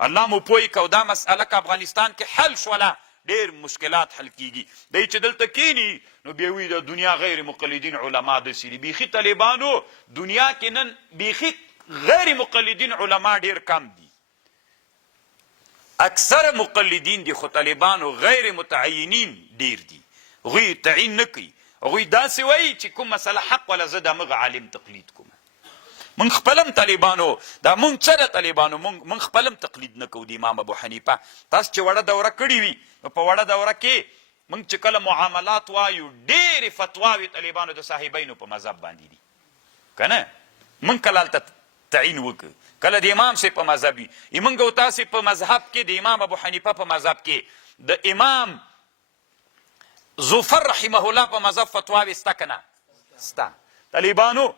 الله مو پوی کو دا مسأله که افغانستان کې حل شوله ډېر مشکلات حل کیږي. دی چې دلته کینی نو بیا وی د دنیا غیر مقلدین علما داسې دي. بیخي طالبانو دنیا کې نن بیخي غیر مقلدین علما ډېر کم دي. اکثر مقلدین دي خو طالبانو غیر متعینین ډېر دي. هغوی تعین نه کوي. هغوی داسې وایي چې کوم مسله حق ولا زه د همغه عالم تقلید کوم. من خپلم طالبانو دا مونږ څه د طالبانو مونږ خپلم تقلید نه کوو د امام ابو حنیفه. تاسو چې وړه دوره کړې وي نو په وړه دوره کې مونږ چې کله معاملات وایو ډېرې فتواوې طالبانو د صاحبینو په مذهب باندې دي که نه. مونږ کله هلته تعین وکړو کله د امام صاحب په مذهب وي. مونږ او تاسې په مذهب کې د امام ابو حنیفه په مذهب کې د امام ظفر رحمه الله په مذهب فتواوې سته که نه سته. طالبانو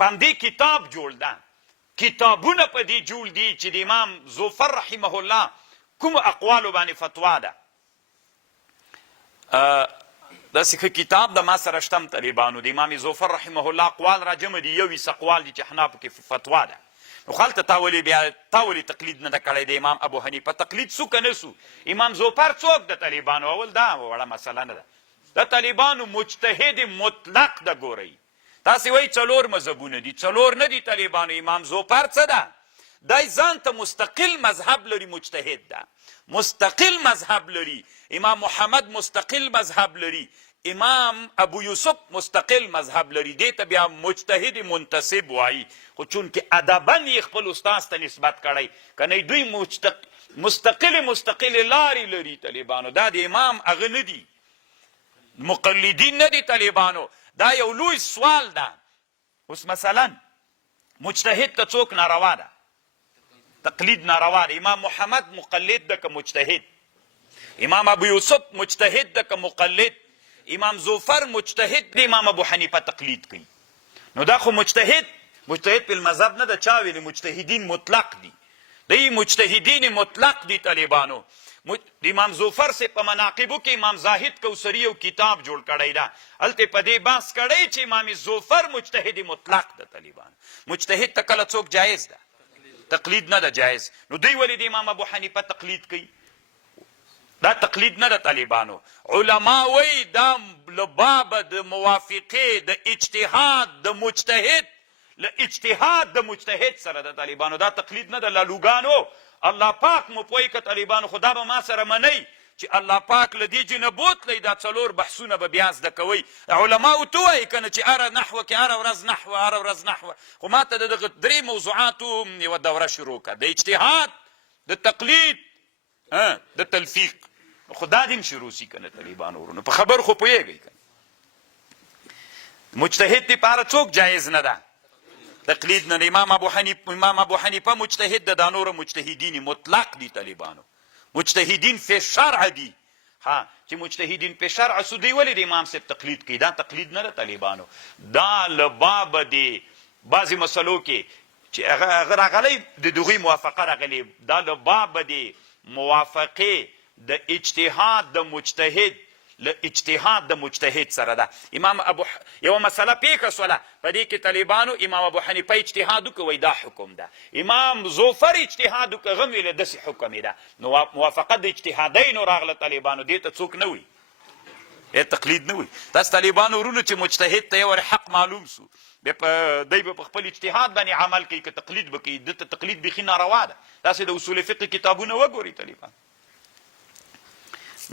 پاندې کتاب جوړ ده، کتابونه په دې جوړ دي چې د امام ظفر رحمه الله کوم اقوالو باندې فتوا ده. داسې ښه کتاب د ما سره شتم طالبانو د امام ظفر رحمه الله اقوال را جمع دي 21 اقوال دي چې حنافو کې فتوا ده. نو خو هلته تا ولې تقلید نه ده کړی د امام ابو حنیفه؟ تقلید څو که نه سو؟ امام ظفر څوک د طالبانو؟ اول دا وړه مسله نه ده. د طالبانو مجتهد مطلق ده. ګورئ تاسې وایي څلور مذهبونه دي، څلور نه دي طالبانو. امام ظفر څه ده؟ دی ځان ته مستقل مذهب لري، مجتهد ده، مستقل مذهب لري. امام محمد مستقل مذهب لري، امام ابو یوسف مستقل مذهب لري. دې ته بیا مجتهد منتسب وایي. خو چونکې ادبا یې خپل استاذ ته نسبت کړی که نه دوی مستقل لارې لري طالبانو. دا د امام هغه نه دي، مقلدین نه دي طالبانو. دا یو لوی سوال ده. اوس مثلا مجتهد ته څوک ناروا ده؟ تقلید ناروا ده. امام محمد مقلد ده که مجتهد؟ امام ابو یوسف مجتهد ده که مقلد؟ امام ظفر مجتهد ده، امام ابو حنیفه تقلید کوي. نو دا خو مجتهد په المذهب نه ده. چا ویلي؟ مجتهدین مطلق دي. دی مجتهدین مطلق دي طالبانو. د امام ظفر سے په مناقبو کې امام زاهد کوثري یو کتاب جوړ کړی ده. هلته په دې بحث کړی چې امام ظفر مجتهد مطلق ده طالبانو. مجتهد ته کله څوک جایز ده؟ تقلید نه ده جایز. نو دوی ولې د امام ابو حنیفه تقلید کوي؟ دا تقلید نه ده طالبانو. علما وایي دا له بابه د موافقې د اجتهاد د مجتهد له اجتهاد د مجتهد سره ده طالبانو. دا تقلید نه ده. لالوګانو الله پاک مو پوی که طالبانو خدا به ما سره منئ چې الله پاک له دې جنه بوتلی. دا څلور بحثونه به بیا زده کوئ. علماو ته وایي که نه چې هره نحوه کې هره ورځ نحوه هره ورځ نحوه. خو ما ته د دغه درې موضوعاتو یوه دوره شروع کړه، د اجتهاد، د تقلید، د تلفیق. خو دا دې هم شروع سي که نه طالبانو ورونو؟ په خبر خو پوهېږئ که مجتهد دپاره څوک جایز نه ده تقلید نه. امام ابو حنیفه مجتهد ده. دا نور مجتهدین مطلق دي طالبانو. مجتهدین فی شرع دي. چې مجتهدین فی شرع سو دی ولې د امام صاحب تقلید کوي؟ دا تقلید نه ده طالبانو. دا له بابه د بعضې مسلو کې چې هغه راغلی د دغوی موافقه راغلی. دا له بابه د موافقې د اجتهاد د مجتهد له اجتهاد د مجتهد سره ده. امام ابو یوه مسله پیښه سوله په دې کې طالبانو امام ابو حنیفه اجتهاد وکړي دا حکم ده. امام ظفر اجتهاد وکړي هغه ویلې داسې حکم ده. نو موافقت د اجتهادینو راغله طالبانو. دې ته څوک نه وي، تقلید نه وي. تاسو طالبانو ورونو چې مجتهد ته یو حق معلوم سو دی به په خپل اجتهاد باندې عمل کوي که تقلید به کوي؟ دته تقلید بیخي ناروا ده. تاسې د اصول فقه کتابونه وګورئ طالبان.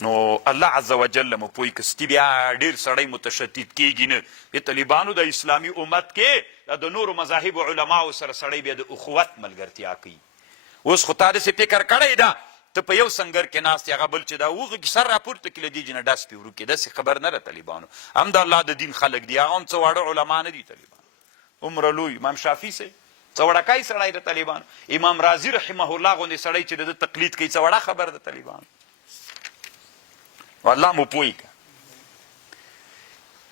نو الله عز وجل مو پوی کستی بیا ډیر سړی متشدد کیږي نه. په طالبانو د اسلامي امت کې د نورو مذاهب او علماو سره سړی بیا د اخوت ملګرتیا کوي. اوس خو تا داسې فکر کړی ده ته په یو سنګر کې ناست هغه بل چې دا وغږي سر راپورته کړي له دې جنه ډس پې وروکړي. داسې خبر نه ده طالبانو. هم د الله د دین خلک دي. هغه هم څه واړه علما نه دي طالبانو. عمره لوی امام شافعي صاحب څه وړکی سړی د طالبانو. امام رازي رحمه الله غوندې سړی چې د تقلید کوي څه وړه خبر ده طالبانو. والله مو پوی که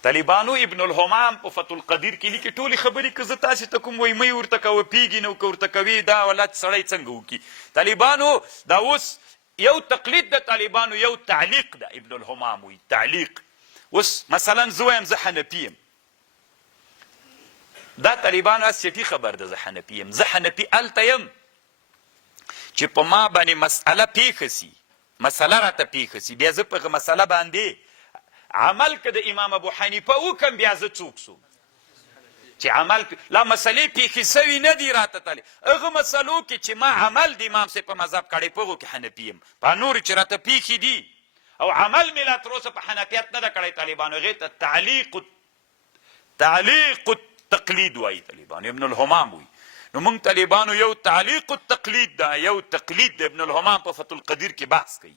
طالبانو ابن الهمام په فتح القدیر کې لیکي ټولې خبرې که زه تاسې ته کوم وایي مه یې ورته کوه پیږي نه که ورته کوي دا ولات سړی څنګه وکړي. طالبانو دا اوس یو تقلید د طالبانو یو تعلیق ده. ابن الهمام وایي تعلیق. اوس مثلا زه وایم زه حنفي یم، دا طالبانو از چټي خبر ده. زه حنفي یم، زه حنفي هلته یم چې په ما باندې مسأله پیښه سي، مسأله راته پیښه سي، بیا زه په هغه مسأله باندې عمل که د امام ابو حنیفه وکم بیا زه څوک سوم چې عمل لا مسلې پیښې سوي نه دي راته تللی. هغه مسلو کې چې ما عمل د امام صاحب په مذهب کړی په هغو کې حنفي یم، په نورو چې راته پیښې دي او عمل مې لا تر اوسه په حنفیت نه ده کړی طالبانو، هغې ته تعلیق التقلید وایي طالبانو، ابن الهمام وایي. نو موږ طالبانو یو تعلیق التقلید ده، یو تقلید د ابن الهمام په فتح القدیر کې بحث کوي.